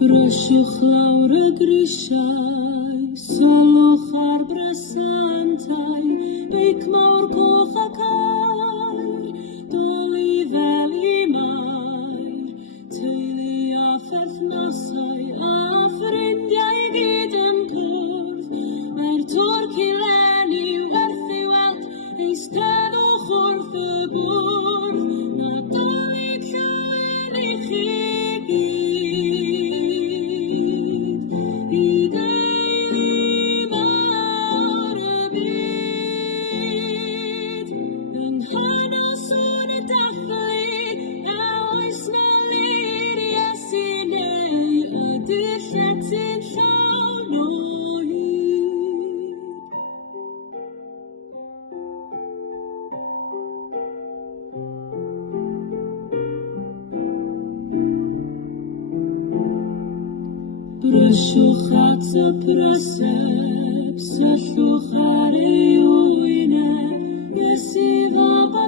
Brysiwch lawr y grisiau, sylwch ar bresantau, beic mawr coch ac air, doli fel I mair, teulu a pherthnasau a ffrindiau gyd yn cwrdd, mae'r twrc I leni werth I weld, eisteddwch wrth y bwrdd, Nadolig llawen I chi gyd. I deulu mawr y byd, yng nghanol sôn y dathlu, a oes na leiriau sy'n ei, y dilleti'n llawn o hyd. Brysiwch at y prysep, syllwch ar ei wyneb, nes I fab a